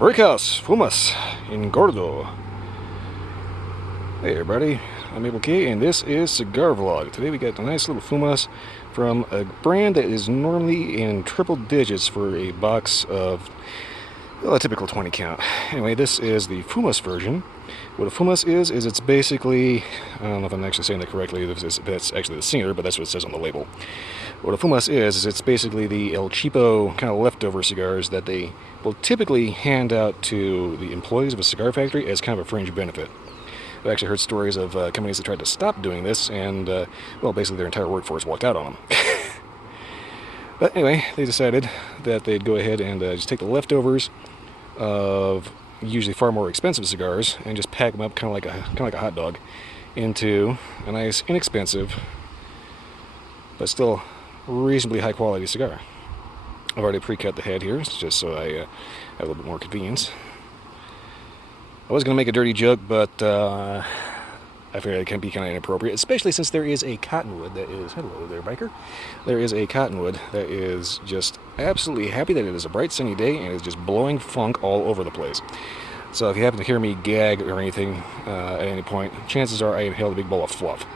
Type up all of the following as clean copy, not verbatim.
Steakhouse, Fumas, in Gordo. Hey everybody, I'm Abel K, and this is Cigar Vlog. Today we got a nice little Fumas from a brand that is normally in triple digits for a box of, well, a typical 20 count. Anyway, this is the Fumas version. What a Fumas is it's basically, I don't know if I'm actually saying that correctly, that's actually the singer, but that's what it says on the label. What a Fumas is it's basically the El Cheapo kind of leftover cigars that they will typically hand out to the employees of a cigar factory as kind of a fringe benefit. I've actually heard stories of companies that tried to stop doing this and, well, basically their entire workforce walked out on them. But anyway, they decided that they'd go ahead and just take the leftovers of usually far more expensive cigars and just pack them up kind of like a hot dog into a nice, inexpensive, but still reasonably high quality cigar. I've already pre-cut the head here, just so I have a little bit more convenience. I was going to make a dirty joke, but I figured it can be kind of inappropriate, especially since there is a cottonwood that is, hello there biker, there is a cottonwood that is just absolutely happy that it is a bright sunny day and is just blowing funk all over the place. So if you happen to hear me gag or anything at any point, chances are I inhaled a big bowl of fluff.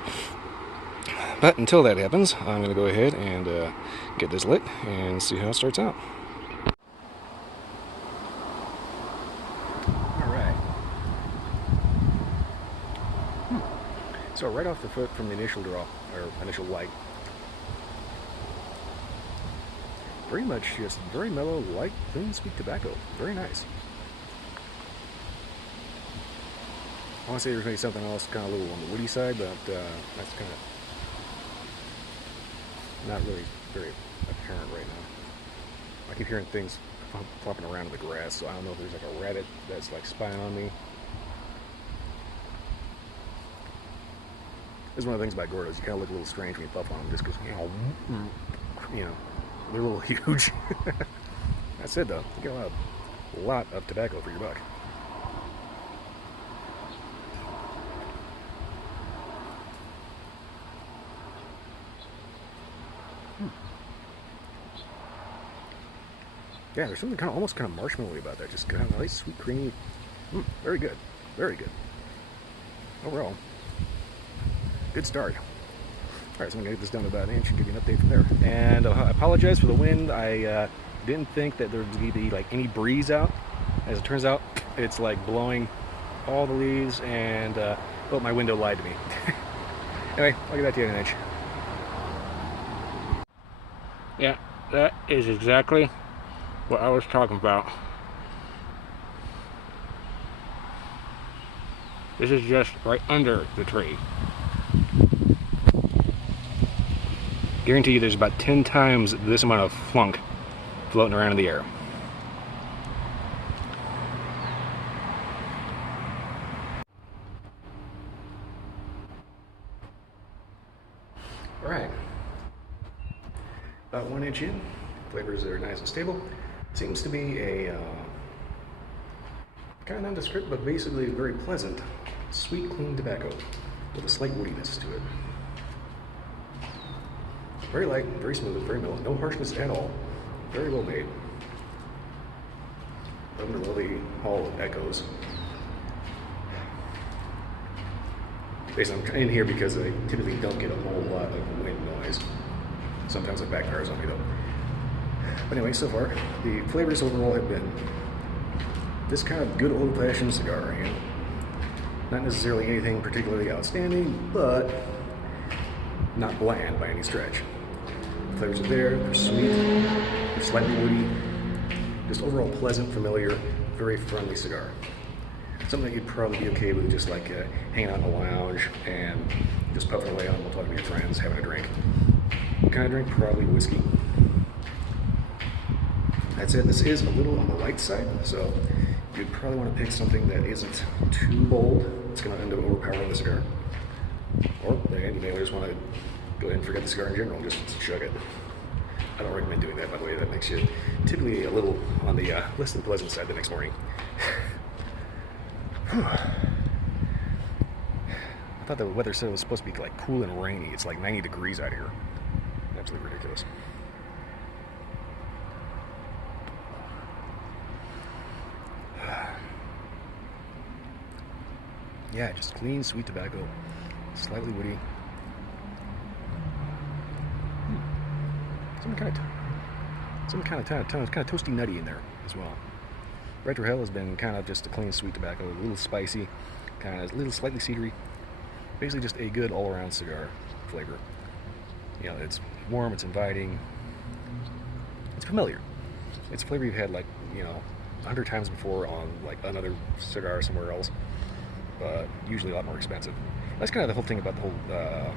But until that happens, I'm going to go ahead and get this lit and see how it starts out. Alright. So right off the foot from the initial draw, or initial light, very much just very mellow, light, clean, sweet tobacco. Very nice. I want to say there's maybe something else kind of a little on the woody side, but that's kind of not really very apparent right now. I keep hearing things flopping around in the grass, so I don't know if there's like a rabbit that's like spying on me. This is one of the things about Gordos. You kind of look a little strange when you puff on them, just because, you know, they're a little huge. That's it, though. You get a lot of tobacco for your buck. Yeah, there's something almost kind of marshmallowy about that. Just kind of nice, sweet, creamy. Very good. Very good. Overall, good start. Alright, so I'm going to get this down to about an inch and give you an update from there. And I apologize for the wind. I didn't think that there would be like any breeze out. As it turns out, it's like blowing all the leaves, and well, my window lied to me. Anyway, I'll get that to you in an inch. Yeah, that is exactly what I was talking about. This is just right under the tree. Guarantee you there's about 10 times this amount of flunk floating around in the air. Alright. About 1 inch in. Flavors are nice and stable. Seems to be a kind of nondescript, but basically very pleasant, sweet, clean tobacco with a slight woodiness to it. Very light, very smooth, very mellow, no harshness at all. Very well made. Under Lily Hall echoes. Basically, I'm in here because I typically don't get a whole lot of wind noise. Sometimes it backfires on me though. But anyway, so far, the flavors overall have been this kind of good old-fashioned cigar, and not necessarily anything particularly outstanding, but not bland by any stretch. The flavors are there, they're sweet, they're slightly woody, just overall pleasant, familiar, very friendly cigar. Something that you'd probably be okay with just like hanging out in a lounge and just puffing away on while talking to your friends, having a drink. What kind of drink? Probably whiskey. That said, this is a little on the light side, so you'd probably want to pick something that isn't too bold. It's going to end up overpowering the cigar. Or you may just want to go ahead and forget the cigar in general and just chug it. I don't recommend doing that, by the way. That makes you typically a little on the less than pleasant side the next morning. I thought the weather said it was supposed to be like cool and rainy. It's like 90 degrees out here. Absolutely ridiculous. Yeah, just clean, sweet tobacco, slightly woody. Some kind of toasty nutty in there as well. Retro Hell has been kind of just a clean, sweet tobacco, a little spicy, kind of a little slightly cedary. Basically, just a good all-around cigar flavor. You know, it's warm, it's inviting, it's familiar. It's a flavor you've had like 100 times before on like another cigar somewhere else, but usually a lot more expensive. That's kind of the whole thing about the whole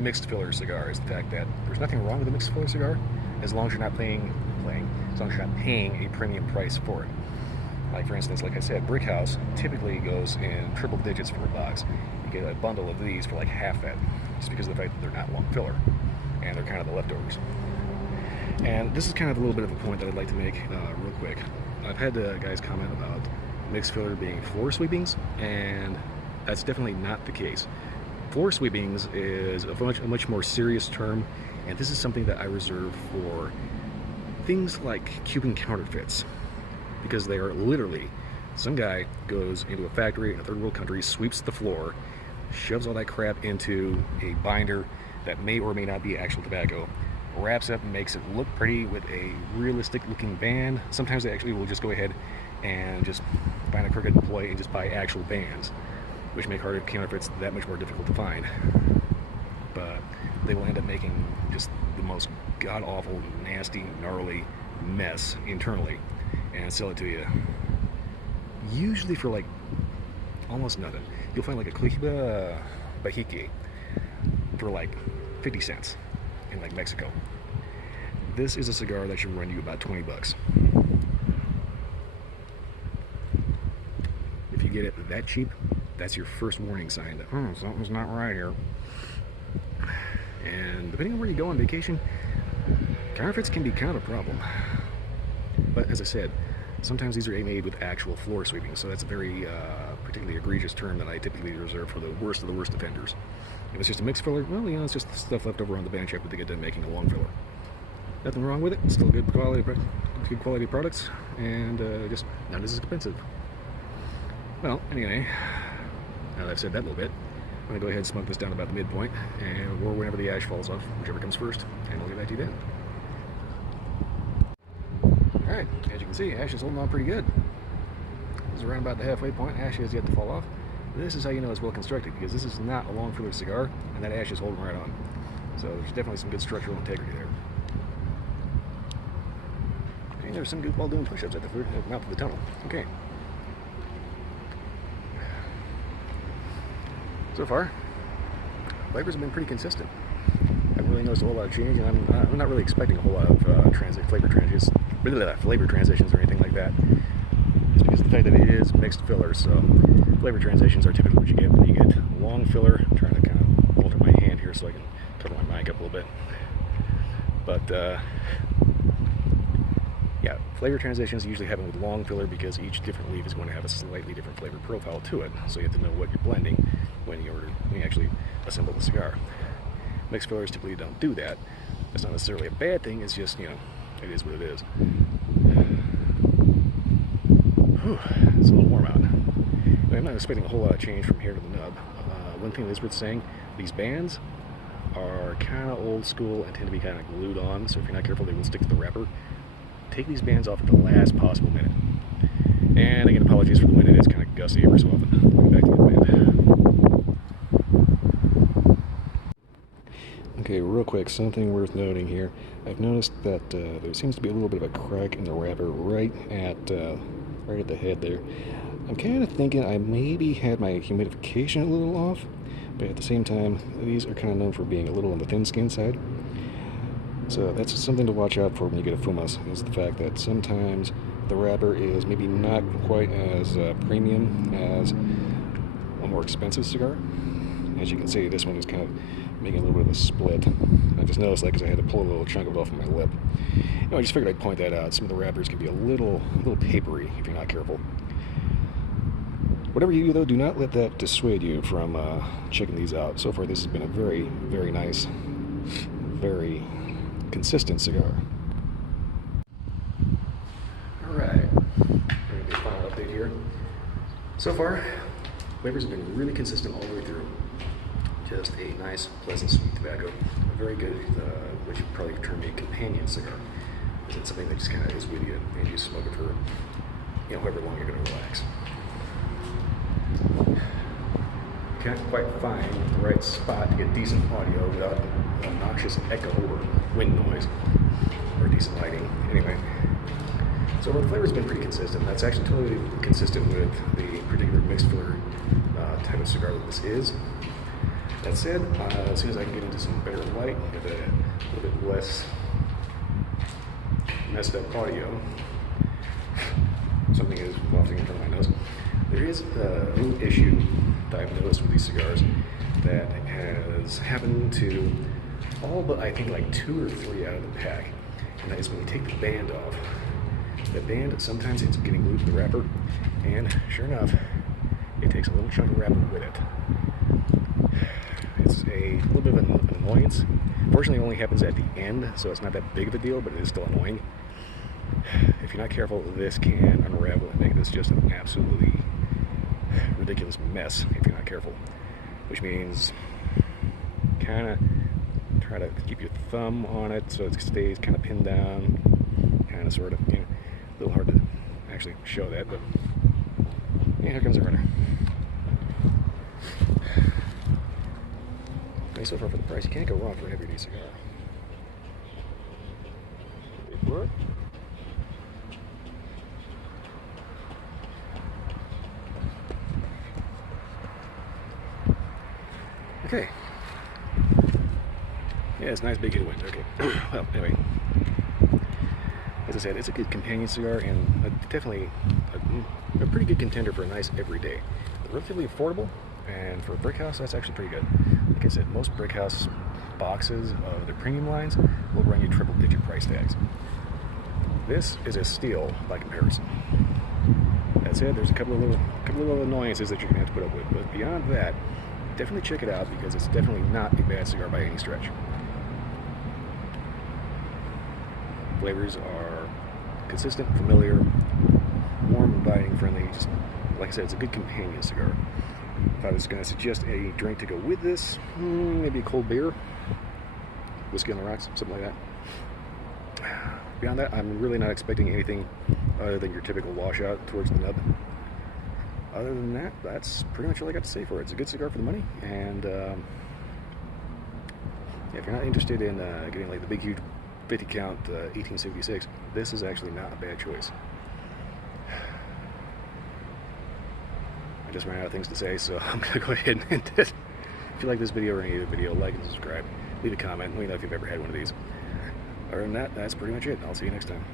mixed filler cigar, is the fact that there's nothing wrong with a mixed filler cigar as long as you're not as long as you're not paying a premium price for it. Like for instance, like I said, Brick House typically goes in triple digits for a box. You get a bundle of these for like half that, just because of the fact that they're not long filler and they're kind of the leftovers. And this is kind of a little bit of a point that I'd like to make real quick. I've had guys comment about mixed filler being floor sweepings, and that's definitely not the case. Floor sweepings is a much more serious term, and this is something that I reserve for things like Cuban counterfeits, because they are literally, some guy goes into a factory in a third world country, sweeps the floor, shoves all that crap into a binder that may or may not be actual tobacco, wraps up and makes it look pretty with a realistic looking band. Sometimes they actually will just go ahead and just find a crooked employee and just buy actual bands, which make harder counterfeits that much more difficult to find. But they will end up making just the most god-awful, nasty, gnarly mess internally and sell it to you, usually for like almost nothing. You'll find like a Cohiba Bahique for like 50 cents in like Mexico. This is a cigar that should run you about 20 bucks. If you get it that cheap, that's your first warning sign that something's not right here. And depending on where you go on vacation, counterfeits can be kind of a problem. But as I said, sometimes these are made with actual floor sweeping, so that's a very particularly egregious term that I typically reserve for the worst of the worst offenders. If it's just a mixed filler, well, it's just stuff left over on the bench after they get done making a long filler. Nothing wrong with it. It's still good quality products, and just not as expensive. Well, anyway, now that I've said that a little bit, I'm going to go ahead and smoke this down about the midpoint, or whenever the ash falls off, whichever comes first, and I'll get back to you then. Alright, as you can see, ash is holding on pretty good. This is around about the halfway point. Ash has yet to fall off. This is how you know it's well constructed, because this is not a long filler cigar, and that ash is holding right on. So there's definitely some good structural integrity there. And there's some good while doing push-ups at the mouth of the tunnel. Okay. So far, flavors have been pretty consistent. I haven't really noticed a whole lot of change, and I'm not really expecting a whole lot of flavor transitions or anything like that. Just because of the fact that it is mixed filler, so flavor transitions are typically what you get when you get long filler. I'm trying to kind of alter my hand here so I can cover my mic up a little bit. But yeah, flavor transitions usually happen with long filler because each different leaf is going to have a slightly different flavor profile to it, so you have to know what you're blending when you actually assemble the cigar. Mixed fillers typically don't do that. That's not necessarily a bad thing, it's just, it is what it is. Whew, it's a little warm out. Anyway, I'm not expecting a whole lot of change from here to the nub. One thing that is worth saying, these bands are kind of old school and tend to be kind of glued on, so if you're not careful they will stick to the wrapper. Take these bands off at the last possible minute. And again, apologies for the wind, it is kind of gusty every so often. Let me back to the band. Okay, real quick, something worth noting here. I've noticed that there seems to be a little bit of a crack in the wrapper right at the head there. I'm kind of thinking I maybe had my humidification a little off, but at the same time, these are kind of known for being a little on the thin skin side. So that's something to watch out for when you get a Fumas, is the fact that sometimes the wrapper is maybe not quite as premium as a more expensive cigar. As you can see, this one is kind of making a little bit of a split. I just noticed that because I had to pull a little chunk of it off of my lip. I just figured I'd point that out. Some of the wrappers can be a little papery if you're not careful. Whatever you do, though, do not let that dissuade you from checking these out. So far, this has been a very, very nice, very consistent cigar. Alright, going to do a final update here. So far, Flavors have been really consistent all the way through. Just a nice, pleasant, sweet tobacco. A very good, which would probably term a companion cigar. It's something that just kind of is with you, and you smoke it for, you know, however long you're going to relax. Can't quite find the right spot to get decent audio without obnoxious echo or wind noise or decent lighting. Anyway, so the flavor's been pretty consistent. That's actually totally consistent with the particular mixed flavor type of cigar that this is. That said, as soon as I can get into some better light, with a little bit less messed up audio, something is wafting in front of my nose. There is a little issue that I've noticed with these cigars that has happened to all but I think like 2 or 3 out of the pack, and that is when you take the band off. The band sometimes ends up getting glued to the wrapper, and sure enough, it takes a little chunk of wrapper with it. It's a little bit of an annoyance. Fortunately, it only happens at the end, so it's not that big of a deal, but it is still annoying. If you're not careful, this can unravel and make this just an absolutely ridiculous mess if you're not careful. Which means kind of try to keep your thumb on it so it stays kind of pinned down, kind of sort of, you know, a little hard to actually show that, but yeah, here comes the runner. Nice so far for the price. You can't go wrong for a heavy duty cigar. Wait for it. Okay. Yeah, it's a nice big wind. Okay. Well, anyway. As I said, it's a good companion cigar and definitely a pretty good contender for a nice everyday. Relatively affordable, and for a brick house, that's actually pretty good. Like I said, most brick house boxes of the premium lines will run you triple-digit price tags. This is a steal by comparison. That said, there's a couple of little annoyances that you're going to have to put up with, but beyond that, definitely check it out because it's definitely not a bad cigar by any stretch. Flavors are consistent, familiar, warm, inviting, friendly. Just, like I said, it's a good companion cigar. If I was going to suggest a drink to go with this, maybe a cold beer, whiskey on the rocks, something like that. Beyond that, I'm really not expecting anything other than your typical washout towards the nub. Other than that, that's pretty much all I got to say for it. It's a good cigar for the money, and yeah, if you're not interested in getting like the big, huge 50 count 1876, this is actually not a bad choice. I just ran out of things to say, so I'm going to go ahead and end it. If you like this video or any other video, like and subscribe. Leave a comment. Let me know if you've ever had one of these. Other than that, that's pretty much it. I'll see you next time.